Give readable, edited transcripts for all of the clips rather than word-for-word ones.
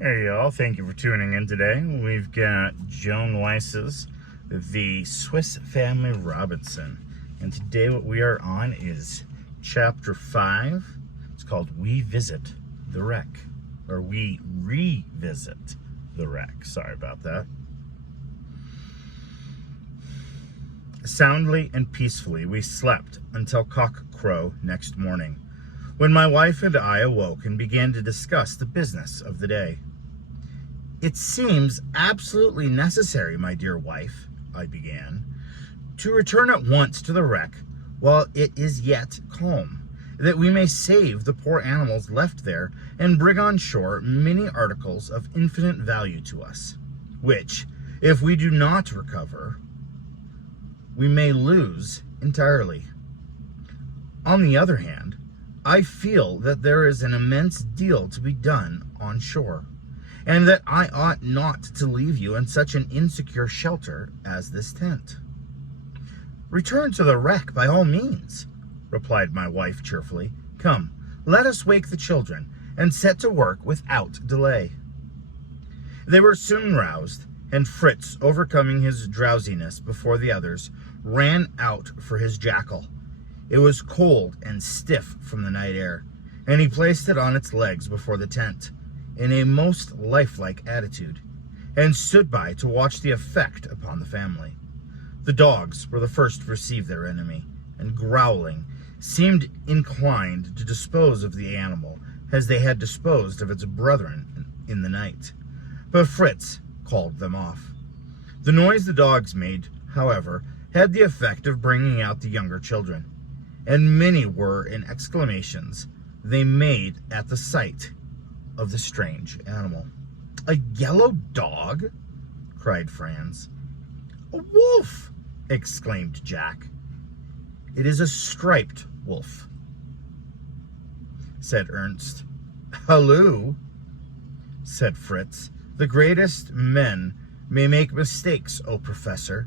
Hey y'all, thank you for tuning in today. We've got Joan Weiss's The Swiss Family Robinson. And today what we are on is chapter 5. It's called We Visit the Wreck. Or We Revisit the Wreck. Sorry about that. Soundly and peacefully we slept until cock-crow next morning, when my wife and I awoke and began to discuss the business of the day. "It seems absolutely necessary, my dear wife," I began, "to return at once to the wreck while it is yet calm, that we may save the poor animals left there and bring on shore many articles of infinite value to us, which, if we do not recover, we may lose entirely. On the other hand, I feel that there is an immense deal to be done on shore, and that I ought not to leave you in such an insecure shelter as this tent." "Return to the wreck by all means," replied my wife cheerfully. "Come, let us wake the children and set to work without delay." They were soon roused, and Fritz, overcoming his drowsiness before the others, ran out for his jackal. It was cold and stiff from the night air, and he placed it on its legs before the tent, in a most lifelike attitude, and stood by to watch the effect upon the family. The dogs were the first to perceive their enemy, and growling, seemed inclined to dispose of the animal as they had disposed of its brethren in the night. But Fritz called them off. The noise the dogs made, however, had the effect of bringing out the younger children, and many were in exclamations they made at the sight of the strange animal. "A yellow dog?" cried Franz. "A wolf!" exclaimed Jack. "It is a striped wolf," said Ernst. "Halloo," said Fritz. "The greatest men may make mistakes, O Professor.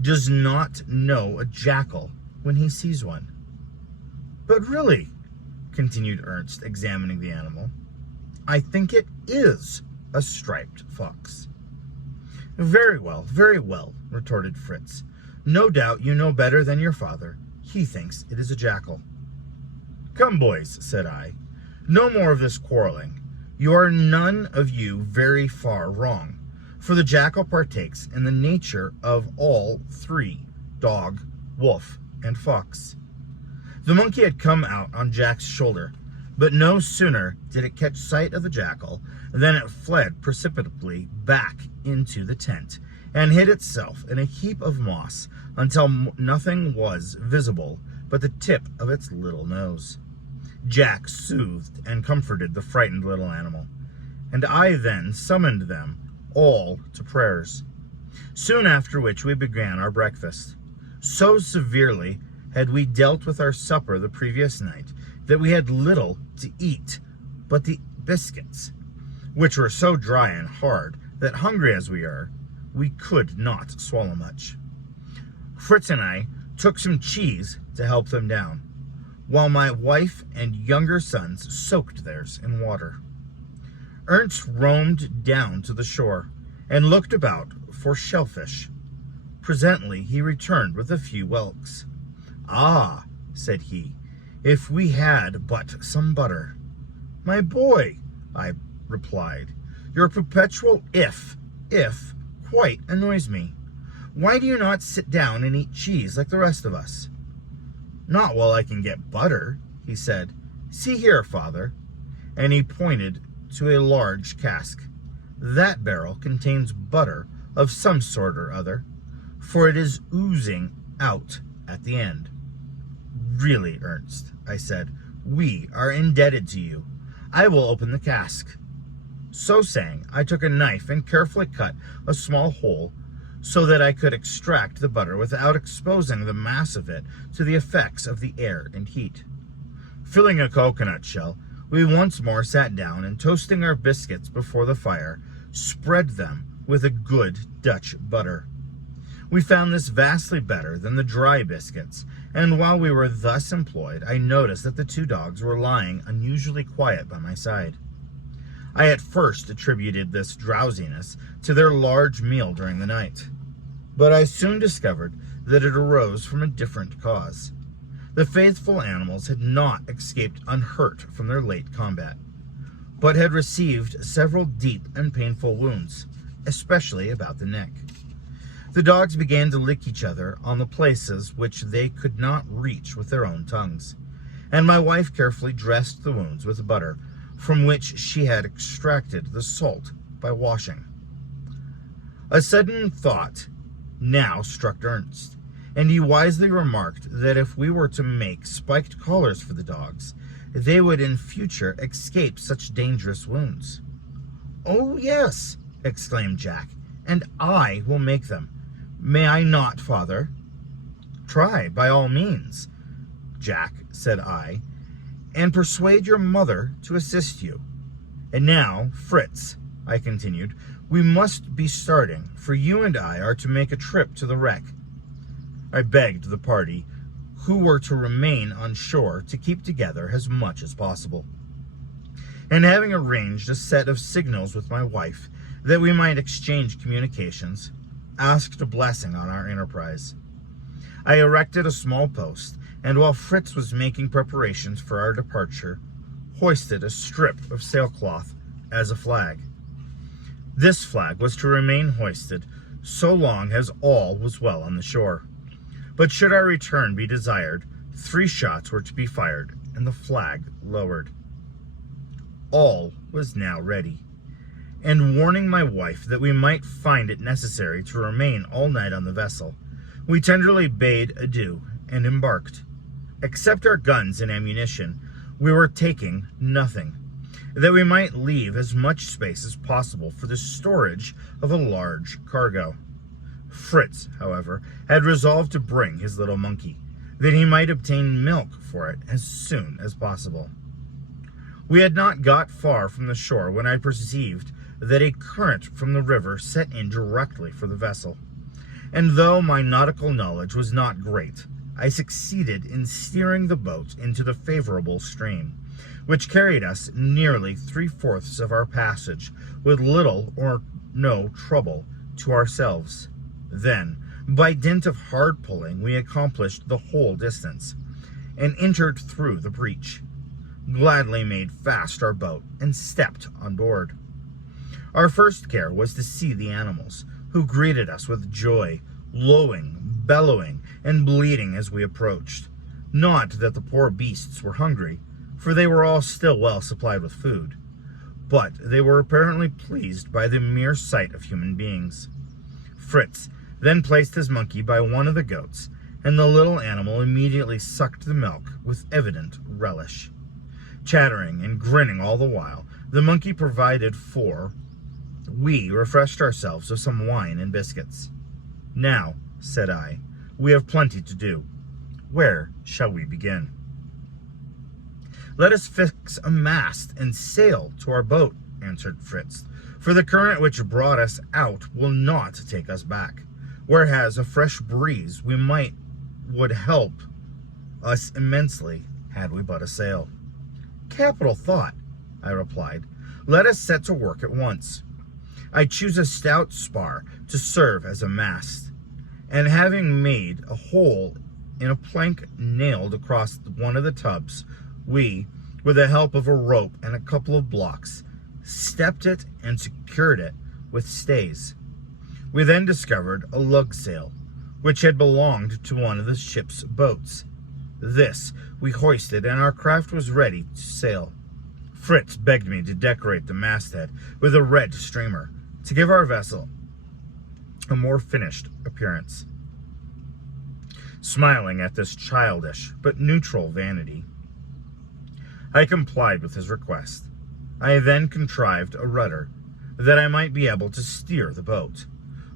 Does not know a jackal when he sees one." "But really," continued Ernst, examining the animal, "I think it is a striped fox." Very well, retorted Fritz. "No doubt you know better than your father. He thinks it is a jackal." "Come, boys," said I, "no more of this quarreling. You are none of you very far wrong, for the jackal partakes in the nature of all three, dog, wolf, and fox." The monkey had come out on Jack's shoulder, but no sooner did it catch sight of the jackal than it fled precipitately back into the tent and hid itself in a heap of moss until nothing was visible but the tip of its little nose. Jack soothed and comforted the frightened little animal, and I then summoned them all to prayers, soon after which we began our breakfast. So severely had we dealt with our supper the previous night that we had little to eat but the biscuits, which were so dry and hard that, hungry as we are, we could not swallow much. Fritz and I took some cheese to help them down, while my wife and younger sons soaked theirs in water. Ernst roamed down to the shore and looked about for shellfish. Presently he returned with a few whelks. "Ah," said he, "if we had but some butter." "My boy," I replied, "your perpetual if quite annoys me. Why do you not sit down and eat cheese like the rest of us?" "Not while I can get butter," he said. "See here, father," and he pointed to a large cask. "That barrel contains butter of some sort or other, for it is oozing out at the end." "Really, Ernst," I said, "we are indebted to you. I will open the cask." So saying, I took a knife and carefully cut a small hole so that I could extract the butter without exposing the mass of it to the effects of the air and heat. Filling a coconut shell, we once more sat down and, toasting our biscuits before the fire, spread them with a good Dutch butter. We found this vastly better than the dry biscuits, and while we were thus employed, I noticed that the two dogs were lying unusually quiet by my side. I at first attributed this drowsiness to their large meal during the night, but I soon discovered that it arose from a different cause. The faithful animals had not escaped unhurt from their late combat, but had received several deep and painful wounds, especially about the neck. The dogs began to lick each other on the places which they could not reach with their own tongues, and my wife carefully dressed the wounds with butter, from which she had extracted the salt by washing. A sudden thought now struck Ernst, and he wisely remarked that if we were to make spiked collars for the dogs, they would in future escape such dangerous wounds. "Oh, yes," exclaimed Jack, "and I will make them. May I not, father?" "Try, by all means, Jack," said I, "and persuade your mother to assist you. And now, Fritz," I continued, "we must be starting, for you and I are to make a trip to the wreck." I begged the party who were to remain on shore to keep together as much as possible, and having arranged a set of signals with my wife that we might exchange communications, asked a blessing on our enterprise. I erected a small post, and while Fritz was making preparations for our departure, hoisted a strip of sailcloth as a flag. This flag was to remain hoisted so long as all was well on the shore. But should our return be desired, 3 shots were to be fired and the flag lowered. All was now ready, and warning my wife that we might find it necessary to remain all night on the vessel, we tenderly bade adieu and embarked. Except our guns and ammunition, we were taking nothing, that we might leave as much space as possible for the storage of a large cargo. Fritz, however, had resolved to bring his little monkey, that he might obtain milk for it as soon as possible. We had not got far from the shore when I perceived that a current from the river set in directly for the vessel, and though my nautical knowledge was not great, I succeeded in steering the boat into the favorable stream, which carried us nearly 3/4 of our passage with little or no trouble to ourselves. Then, by dint of hard pulling, we accomplished the whole distance, and entered through the breach, gladly made fast our boat, and stepped on board. Our first care was to see the animals, who greeted us with joy, lowing, bellowing, and bleating as we approached. Not that the poor beasts were hungry, for they were all still well supplied with food, but they were apparently pleased by the mere sight of human beings. Fritz then placed his monkey by one of the goats, and the little animal immediately sucked the milk with evident relish. Chattering and grinning all the while, the monkey provided for, we refreshed ourselves with some wine and biscuits. "Now," said I, "we have plenty to do. Where shall we begin?" "Let us fix a mast and sail to our boat," answered Fritz, "for the current which brought us out will not take us back, whereas a fresh breeze would help us immensely had we but a sail." "Capital thought," I replied. "Let us set to work at once. I choose a stout spar to serve as a mast, and having made a hole in a plank nailed across one of the tubs, we, with the help of a rope and a couple of blocks, stepped it and secured it with stays. We then discovered a lug sail, which had belonged to one of the ship's boats. This we hoisted, and our craft was ready to sail. Fritz begged me to decorate the masthead with a red streamer, to give our vessel a more finished appearance. Smiling at this childish but neutral vanity, I complied with his request. I then contrived a rudder, that I might be able to steer the boat,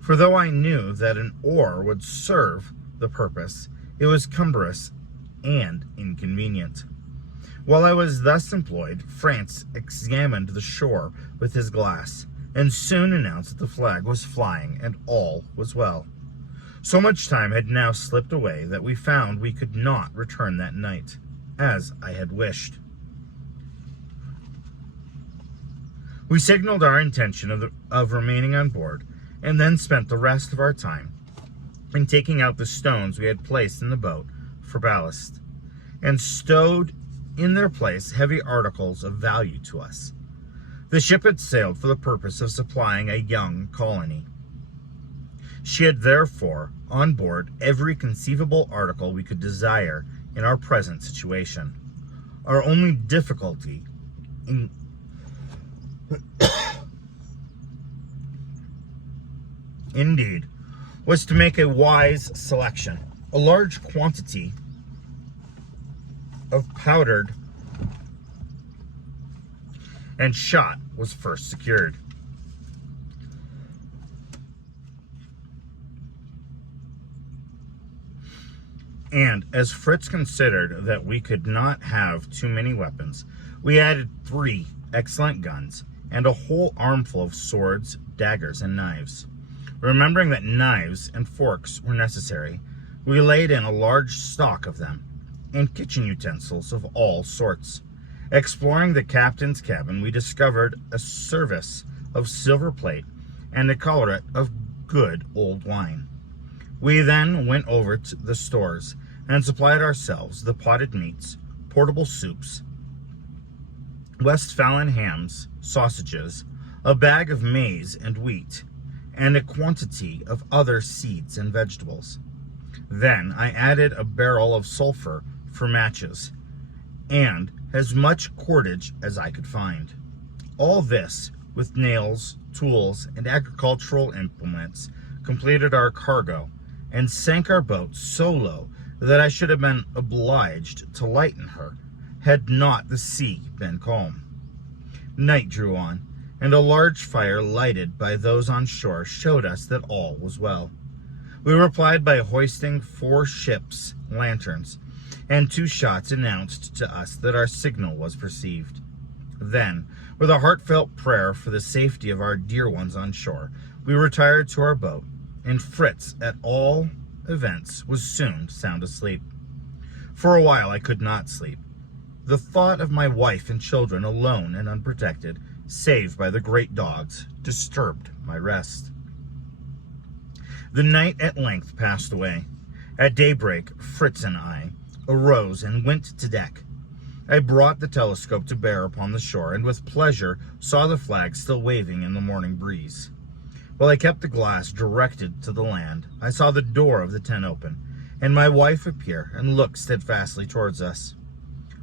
for though I knew that an oar would serve the purpose, it was cumbrous and inconvenient. While I was thus employed, Franz examined the shore with his glass, and soon announced that the flag was flying and all was well. So much time had now slipped away that we found we could not return that night, as I had wished. We signaled our intention of remaining on board, and then spent the rest of our time in taking out the stones we had placed in the boat for ballast, and stowed in their place heavy articles of value to us. The ship had sailed for the purpose of supplying a young colony. She had therefore on board every conceivable article we could desire in our present situation. Our only difficulty indeed was to make a wise selection. A large quantity of powdered and shot was first secured. And as Fritz considered that we could not have too many weapons, we added 3 excellent guns and a whole armful of swords, daggers, and knives. Remembering that knives and forks were necessary, we laid in a large stock of them, and kitchen utensils of all sorts. Exploring the captain's cabin, we discovered a service of silver plate and a colaret of good old wine. We then went over to the stores and supplied ourselves the potted meats, portable soups, Westphalian hams, sausages, a bag of maize and wheat, and a quantity of other seeds and vegetables. Then I added a barrel of sulfur for matches, and as much cordage as I could find. All this, with nails, tools, and agricultural implements, completed our cargo, and sank our boat so low that I should have been obliged to lighten her, had not the sea been calm. Night drew on, and a large fire lighted by those on shore showed us that all was well. We replied by hoisting 4 ships' lanterns, and 2 shots announced to us that our signal was perceived. Then, with a heartfelt prayer for the safety of our dear ones on shore, we retired to our boat, and Fritz, at all events, was soon sound asleep. For a while I could not sleep. The thought of my wife and children alone and unprotected, saved by the great dogs, disturbed my rest. The night at length passed away. At daybreak, Fritz and I arose and went to deck. I brought the telescope to bear upon the shore, and with pleasure saw the flag still waving in the morning breeze. While I kept the glass directed to the land, I saw the door of the tent open, and my wife appear and look steadfastly towards us.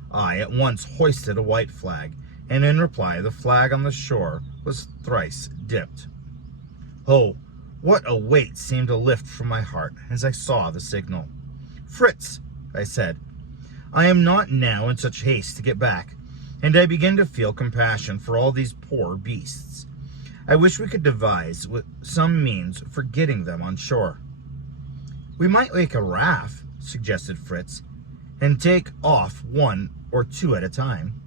I at once hoisted a white flag, and in reply the flag on the shore was thrice dipped. Oh, what a weight seemed to lift from my heart as I saw the signal. "Fritz," I said, "I am not now in such haste to get back, and I begin to feel compassion for all these poor beasts. I wish we could devise some means for getting them on shore." "We might make a raft," suggested Fritz, "and take off 1 or 2 at a time."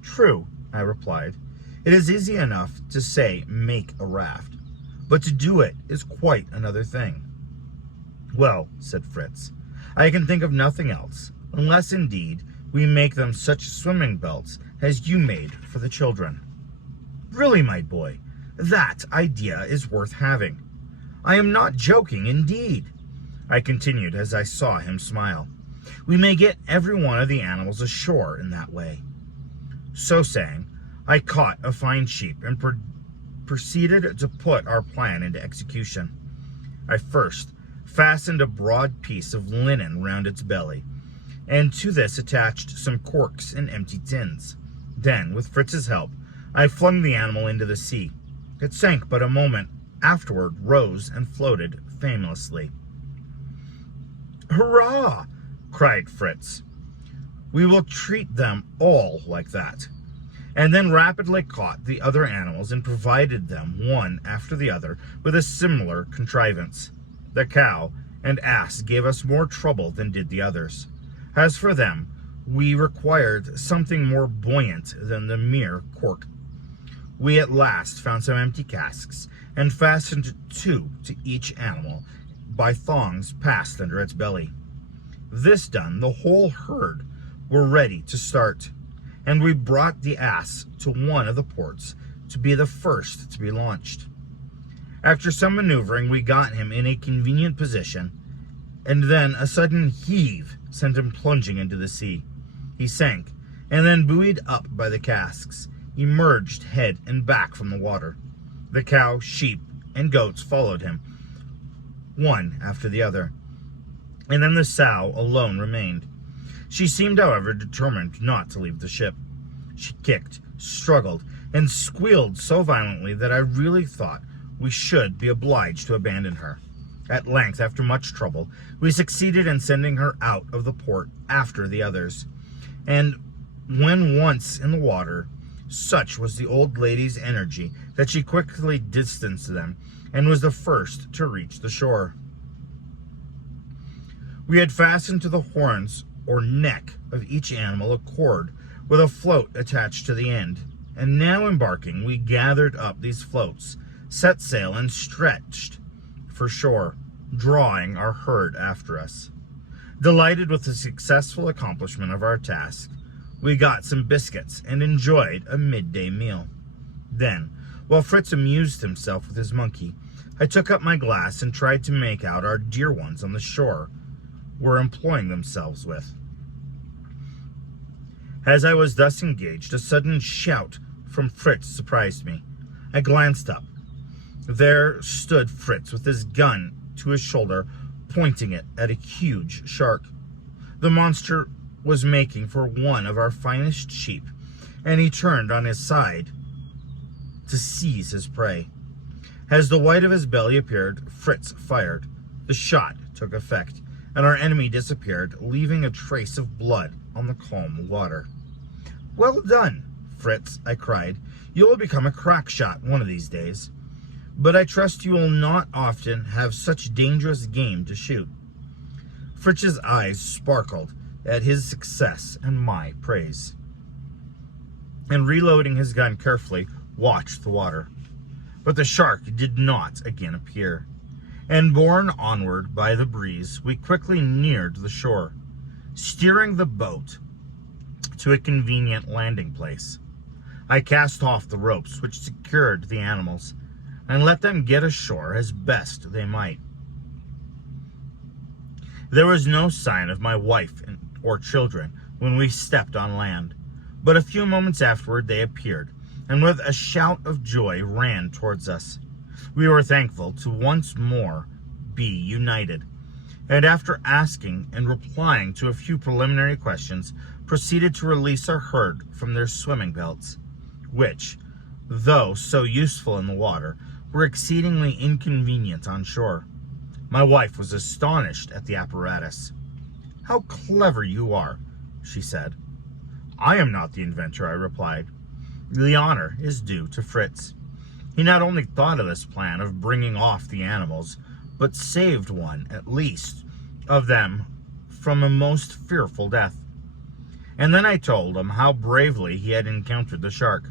"True," I replied. "It is easy enough to say make a raft, but to do it is quite another thing." "Well," said Fritz, "I can think of nothing else, unless indeed we make them such swimming belts as you made for the children." "Really, my boy, that idea is worth having. I am not joking, indeed," I continued as I saw him smile. "We may get every one of the animals ashore in that way." So saying, I caught a fine sheep and proceeded to put our plan into execution. I first fastened a broad piece of linen round its belly, and to this attached some corks and empty tins. Then, with Fritz's help, I flung the animal into the sea. It sank, but a moment afterward rose and floated famously. "Hurrah!" cried Fritz. "We will treat them all like that," and then rapidly caught the other animals and provided them, one after the other, with a similar contrivance. The cow and ass gave us more trouble than did the others. As for them, we required something more buoyant than the mere cork. We at last found some empty casks, and fastened 2 to each animal by thongs passed under its belly. This done, the whole herd were ready to start, and we brought the ass to one of the ports to be the first to be launched. After some maneuvering, we got him in a convenient position, and then a sudden heave sent him plunging into the sea. He sank, and then, buoyed up by the casks, emerged head and back from the water. The cow, sheep, and goats followed him, one after the other, and then the sow alone remained. She seemed, however, determined not to leave the ship. She kicked, struggled, and squealed so violently that I really thought we should be obliged to abandon her. At length, after much trouble, we succeeded in sending her out of the port after the others, and when once in the water, such was the old lady's energy that she quickly distanced them and was the first to reach the shore. We had fastened to the horns or neck of each animal a cord with a float attached to the end, and now embarking, we gathered up these floats, set sail, and stretched for shore, drawing our herd after us. Delighted with the successful accomplishment of our task, we got some biscuits and enjoyed a midday meal. Then, while Fritz amused himself with his monkey, I took up my glass and tried to make out our dear ones on the shore were employing themselves with. As I was thus engaged, a sudden shout from Fritz surprised me. I glanced up. There stood Fritz with his gun to his shoulder, pointing it at a huge shark. The monster was making for one of our finest sheep, and he turned on his side to seize his prey. As the white of his belly appeared, Fritz fired. The shot took effect, and our enemy disappeared, leaving a trace of blood on the calm water. "Well done, Fritz," I cried. "You will become a crack shot one of these days. But I trust you will not often have such dangerous game to shoot." Fritz's eyes sparkled at his success and my praise, and reloading his gun carefully, watched the water. But the shark did not again appear, and borne onward by the breeze, we quickly neared the shore, steering the boat to a convenient landing place. I cast off the ropes which secured the animals, and let them get ashore as best they might. There was no sign of my wife or children when we stepped on land, but a few moments afterward they appeared, and with a shout of joy ran towards us. We were thankful to once more be united, and after asking and replying to a few preliminary questions, proceeded to release our herd from their swimming belts, which, though so useful in the water, were exceedingly inconvenient on shore. My wife was astonished at the apparatus. "How clever you are," she said. "I am not the inventor," I replied. "The honor is due to Fritz. He not only thought of this plan of bringing off the animals, but saved one, at least, of them from a most fearful death." And then I told him how bravely he had encountered the shark.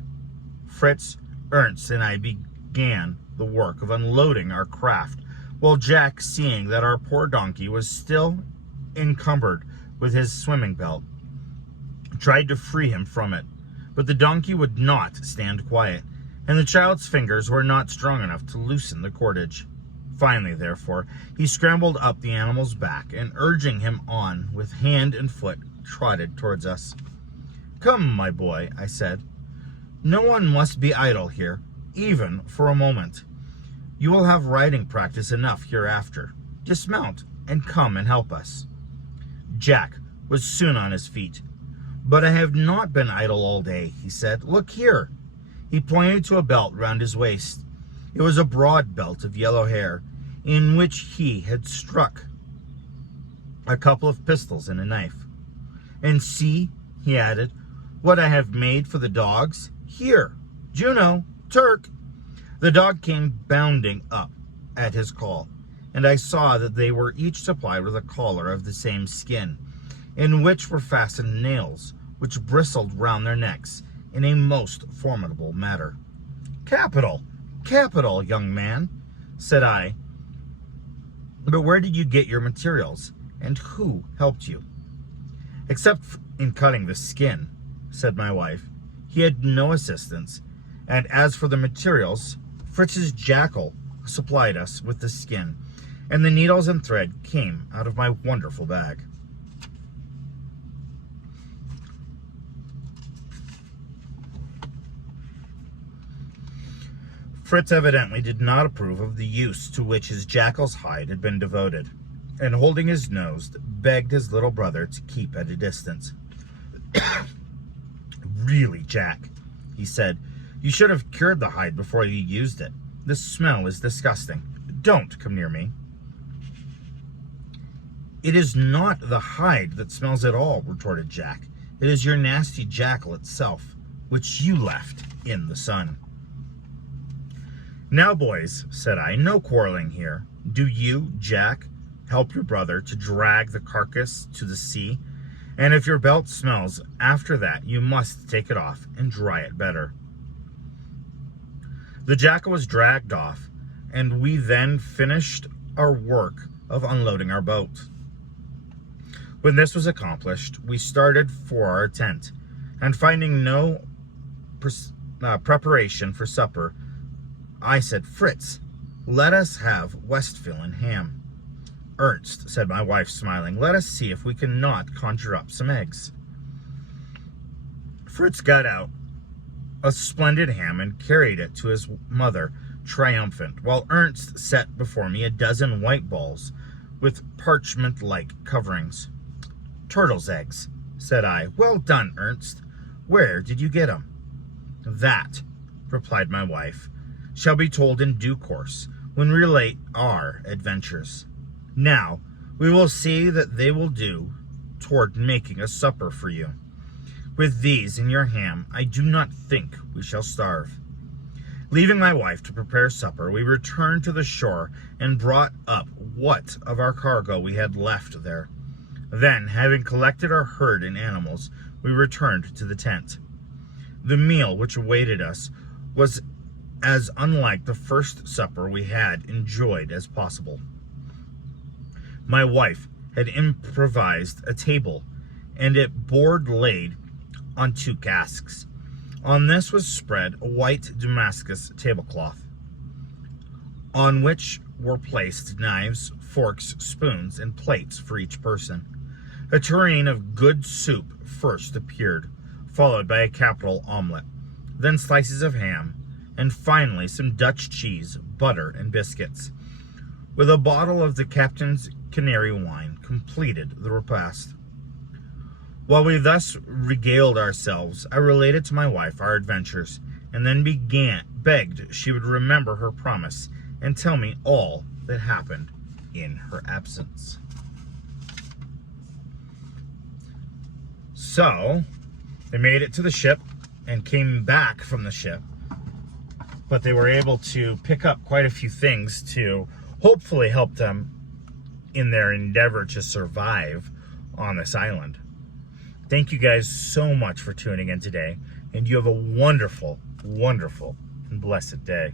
Fritz, Ernst, and I began the work of unloading our craft, while Jack, seeing that our poor donkey was still encumbered with his swimming belt, tried to free him from it. But the donkey would not stand quiet, and the child's fingers were not strong enough to loosen the cordage. Finally, therefore, he scrambled up the animal's back, and urging him on with hand and foot, trotted towards us. "Come, my boy," I said. "No one must be idle here, even for a moment. You will have riding practice enough hereafter. Dismount and come and help us." Jack was soon on his feet. "But I have not been idle all day," he said. "Look here." He pointed to a belt round his waist. It was a broad belt of yellow hair, in which he had struck a couple of pistols and a knife. "And see," he added, "what I have made for the dogs. Here, Juno, Turk." The dog came bounding up at his call, and I saw that they were each supplied with a collar of the same skin, in which were fastened nails, which bristled round their necks in a most formidable manner. "Capital, capital, young man," said I. "But where did you get your materials, and who helped you?" "Except in cutting the skin," said my wife, "he had no assistance, And as for the materials, Fritz's jackal supplied us with the skin, and the needles and thread came out of my wonderful bag. Fritz evidently did not approve of the use to which his jackal's hide had been devoted, and holding his nose, begged his little brother to keep at a distance. Really, Jack, he said, you should have cured the hide before you used it. The smell is disgusting. Don't come near me. It is not the hide that smells at all, retorted Jack. It is your nasty jackal itself, which you left in the sun. Now, boys, said I, no quarreling here. Do you, Jack, help your brother to drag the carcass to the sea, and if your belt smells after that, you must take it off and dry it better. The jackal was dragged off, and we then finished our work of unloading our boat. When this was accomplished, we started for our tent, and finding no preparation for supper, I said, Fritz, let us have Westphalian ham. Ernst, said my wife, smiling, let us see if we cannot conjure up some eggs. Fritz got out a splendid ham and carried it to his mother, triumphant, while Ernst set before me a dozen white balls with parchment-like coverings. Turtle's eggs, said I. Well done, Ernst. Where did you get 'em? That, replied my wife, shall be told in due course when we relate our adventures. Now, we will see that they will do toward making a supper for you. With these and your ham, I do not think we shall starve. Leaving my wife to prepare supper, we returned to the shore and brought up what of our cargo we had left there. Then, having collected our herd and animals, we returned to the tent. The meal which awaited us was as unlike the first supper we had enjoyed as possible. My wife had improvised a table, and a board laid on 2 casks. On this was spread a white Damascus tablecloth, on which were placed knives, forks, spoons, and plates for each person. A tureen of good soup first appeared, followed by a capital omelet, then slices of ham, and finally some Dutch cheese, butter, and biscuits. With a bottle of the captain's Canary wine, completed the repast. While we thus regaled ourselves, I related to my wife our adventures, and then begged she would remember her promise and tell me all that happened in her absence. So, they made it to the ship and came back from the ship, but they were able to pick up quite a few things to hopefully help them in their endeavor to survive on this island. Thank you guys so much for tuning in today, and you have a wonderful, wonderful, and blessed day.